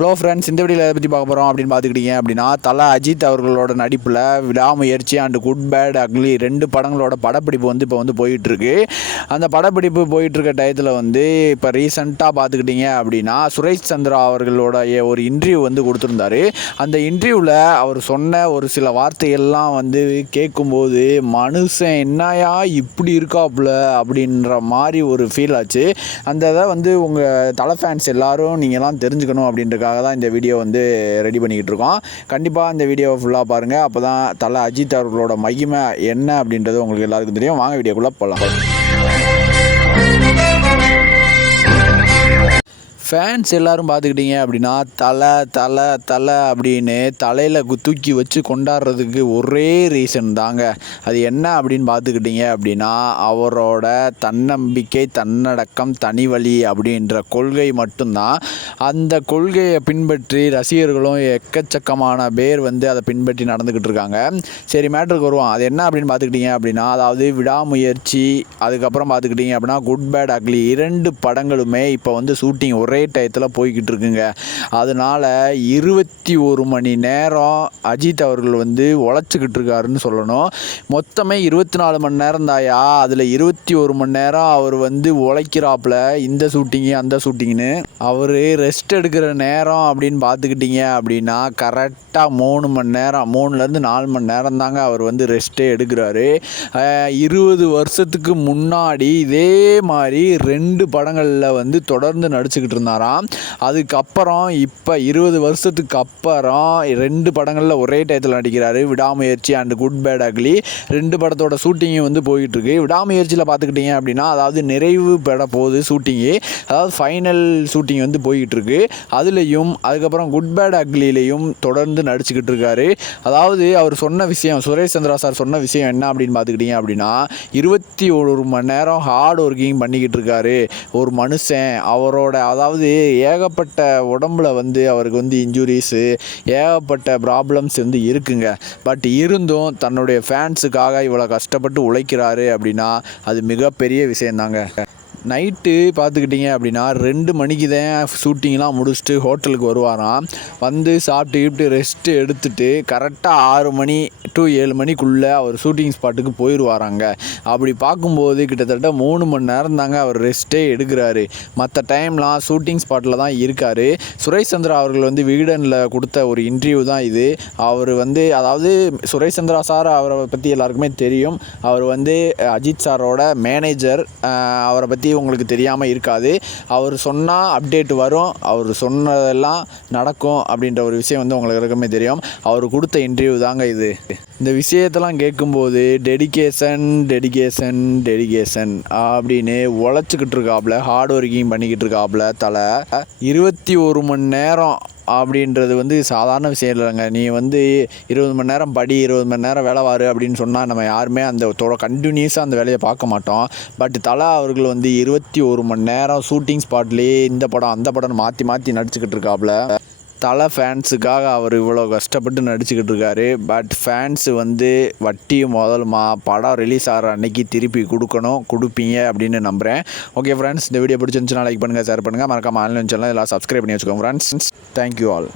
Hello friends இந்த வீடியோவில் எதை பற்றி பார்க்க போகிறோம் அப்படின்னு பார்த்துக்கிட்டீங்க அப்படின்னா தலை அஜித் அவர்களோட நடிப்பில் விடாமுயற்சி அண்ட் குட் பேட் அக்லி ரெண்டு படங்களோட படப்பிடிப்பு வந்து இப்போ வந்து போயிட்டுருக்கு. அந்த படப்பிடிப்பு போயிட்டுருக்க டயத்தில் வந்து இப்போ ரீசெண்டாக பார்த்துக்கிட்டீங்க அப்படின்னா சுரேஷ் சந்திரா அவர்களோட ஒரு இன்டர்வியூ வந்து கொடுத்துருந்தாரு. அந்த இன்டர்வியூவில் அவர் சொன்ன ஒரு சில வார்த்தைகள்லாம் வந்து கேட்கும்போது மனுஷன் என்னையா இப்படி இருக்காப்புல? அப்படின்ற மாதிரி ஒரு ஃபீல் ஆச்சு. அந்த இதை வந்து உங்கள் தலை ஃபேன்ஸ் எல்லாரும் நீங்கள்லாம் தெரிஞ்சுக்கணும் அப்படின்றக்காக தான் இந்த வீடியோ வந்து ரெடி பண்ணிக்கிட்டு இருக்கோம். கண்டிப்பாக இந்த வீடியோவை ஃபுல்லாக பாருங்கள் அப்போ தான் தலை அஜித் அவர்களோட மகிமை என்ன அப்படின்றது உங்களுக்கு எல்லாருக்கும் தெரியும். வாங்க வீடியோக்குள்ளே போகலாம் ஃபேன்ஸ் எல்லாரும் பார்த்துக்கிட்டீங்க அப்படின்னா தலை தலை தலை அப்படின்னு தலையில் தூக்கி வச்சு கொண்டாடுறதுக்கு ஒரே ரீசன் தாங்க. அது என்ன அப்படின்னு பார்த்துக்கிட்டீங்க அப்படின்னா அவரோட தன்னம்பிக்கை தன்னடக்கம் தனிவழி அப்படின்ற கொள்கை மட்டும்தான். அந்த கொள்கையை பின்பற்றி ரசிகர்களும் எக்கச்சக்கமான பேர் வந்து அதை பின்பற்றி நடந்துக்கிட்டு இருக்காங்க. சரி மேட்ருக்கு வருவோம். அது என்ன அப்படின்னு பார்த்துக்கிட்டீங்க அப்படின்னா அதாவது விடாமுயற்சி அதுக்கப்புறம் பார்த்துக்கிட்டீங்க அப்படின்னா குட் பேட் அக்லி இரண்டு படங்களுமே இப்போ வந்து ஷூட்டிங் ஒரே டயத்தில் போய்கிட்டு இருக்குங்க அதனால் இருபத்தி ஒரு மணி நேரம் அஜித் அவர்கள் வந்து உழைச்சிக்கிட்டு இருக்காருன்னு சொல்லணும். மொத்தமே இருபத்தி நாலு மணி நேரம் தாயா? அதில் இருபத்தி ஒரு மணி நேரம் அவர் வந்து உழைக்கிறாப்புல. இந்த ஷூட்டிங்கு அந்த ஷூட்டிங்னு அவர் ரெஸ்ட் எடுக்கிற நேரம் அப்படின்னு பார்த்துக்கிட்டிங்க அப்படின்னா கரெக்டாக மூணு மணி நேரம் மூணுலேருந்து நாலு மணி நேரம் தாங்க அவர் வந்து ரெஸ்ட்டே எடுக்கிறாரு. இருபது வருஷத்துக்கு முன்னாடி இதே மாதிரி ரெண்டு படங்களில் வந்து தொடர்ந்து நடிச்சுக்கிட்டு இருந்தாராம் அதுக்கப்புறம் இப்போ இருபது வருஷத்துக்கு அப்புறம் ரெண்டு படங்களில் ஒரே டயத்தில் நடிக்கிறாரு. விடாமுயற்சி அண்ட் குட் பேட் அக்லி ரெண்டு படத்தோட ஷூட்டிங்கும் வந்து போயிட்டுருக்கு. விடாமுயற்சியில் பார்த்துக்கிட்டிங்க அப்படின்னா அதாவது நிறைவு பெற போகுது ஷூட்டிங்கு அதாவது ஃபைனல் ஷூட்டிங் வந்து போயிட்டுருக்கு. அதுலேயும் அதுக்கப்புறம் குட் பேட் அக்லிலையும் தொடர்ந்து நடிச்சுக்கிட்டு இருக்காரு. அதாவது அவர் சொன்ன விஷயம் சுரேஷ் சந்திரா சார் சொன்ன விஷயம் என்ன அப்படின்னு பார்த்துக்கிட்டிங்க அப்படின்னா இருபத்தி ஒரு மணி நேரம் ஹார்ட் ஒர்க்கிங் பண்ணிக்கிட்டு இருக்காரு. ஒரு மனுஷன் அவரோட அதாவது ஏகப்பட்ட உடம்புல வந்து அவருக்கு வந்து இன்ஜுரிஸு ஏகப்பட்ட ப்ராப்ளம்ஸ் வந்து இருக்குங்க. பட் இருந்தும் தன்னுடைய ஃபேன்ஸுக்காக இவ்வளோ கஷ்டப்பட்டு உழைக்கிறாரு அப்படின்னா அது மிகப்பெரிய விஷயந்தாங்க. நைட்டு பார்த்துக்கிட்டிங்க அப்படின்னா ரெண்டு மணிக்கு தான் ஷூட்டிங்லாம் முடிச்சுட்டு ஹோட்டலுக்கு வருவாராம். வந்து சாப்பிட்டு கிப்பிட்டு ரெஸ்ட்டு எடுத்துட்டு கரெக்டாக ஆறு மணி டு ஏழு மணிக்குள்ளே அவர் ஷூட்டிங் ஸ்பாட்டுக்கு போயிடுவாராங்க அப்படி பார்க்கும்போது கிட்டத்தட்ட மூணு மணி நேரம் தாங்க அவர் ரெஸ்ட்டே எடுக்கிறாரு. மற்ற டைம்லாம் ஷூட்டிங் ஸ்பாட்டில் தான் இருக்கார். சுரேஷ் சந்திரா அவர்கள் வந்து விகடனில் கொடுத்த ஒரு இன்டர்வியூ தான் இது. அவர் வந்து அதாவது சுரேஷ் சந்திரா சார் அவரை பற்றி எல்லாருக்குமே தெரியும். அவர் வந்து அஜித் சாரோட மேனேஜர் அவரை பற்றி உங்களுக்கு தெரியாமல் இருக்காது. அவர் சொன்னால் அப்டேட் வரும் அவர் சொன்னதெல்லாம் நடக்கும் அப்படின்ற ஒரு விஷயம் வந்து உங்களுக்கு எல்லாருக்குமே தெரியும். அவர் கொடுத்த இன்டர்வியூ தாங்க இது. இந்த விஷயத்தெல்லாம் கேட்கும்போது டெடிகேஷன் டெடிகேஷன் டெடிகேஷன் அப்படின்னு உழைச்சிக்கிட்டு இருக்காப்புல ஹார்ட் ஒர்க்கிங் பண்ணிக்கிட்டு இருக்காப்புல தலை. இருபத்தி ஒரு மணி நேரம் அப்படின்றது வந்து சாதாரண விஷயம் இல்லைங்க. நீ வந்து இருபது மணி நேரம் படி இருபது மணி நேரம் வேலை வாரு அப்படின்னு சொன்னால் நம்ம யாருமே அந்த தொட கண்டினியூஸாக அந்த வேலையை பார்க்க மாட்டோம். பட் தலா அவர்கள் வந்து இருபத்தி ஒரு மணி நேரம் ஷூட்டிங் ஸ்பாட்லேயே இந்த படம் அந்த படம் மாற்றி மாற்றி நடிச்சுக்கிட்டு இருக்காப்புல தலை ஃபேன்ஸுக்காக அவர் இவ்வளோ கஷ்டப்பட்டு நடிச்சுக்கிட்டு இருக்காரு. பட் ஃபேன்ஸு வந்து வட்டியும் முதலுமா படம் ரிலீஸ் ஆகிற அன்னைக்கு திருப்பி கொடுக்கணும் கொடுப்பீங்க அப்படின்னு நம்புகிறேன் ஓகே ஃப்ரெண்ட்ஸ் இந்த வீடியோ பிடிச்சிருந்துச்சுன்னா லைக் பண்ணுங்கள் ஷேர் பண்ணுங்கள் மறக்காமல் ஆன்லைன் சேனல் எல்லாம் சப்ஸ்கிரைப் பண்ணி வச்சுக்கோங்க ஃப்ரெண்ட்ஸ் தேங்க்யூ ஆல்